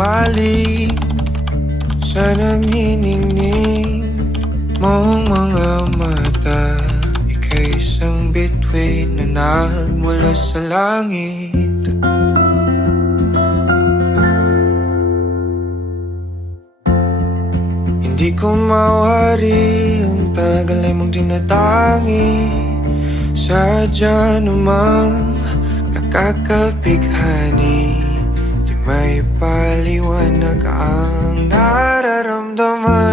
humaling sa nagniningning mong mga mata. Ika'y isang bituin na nagmula sa langit. Hindi ko mawari ang tagal ay mong tinatangi. Sadya namang nakakabighani, di may paliwanag ang nararamdaman.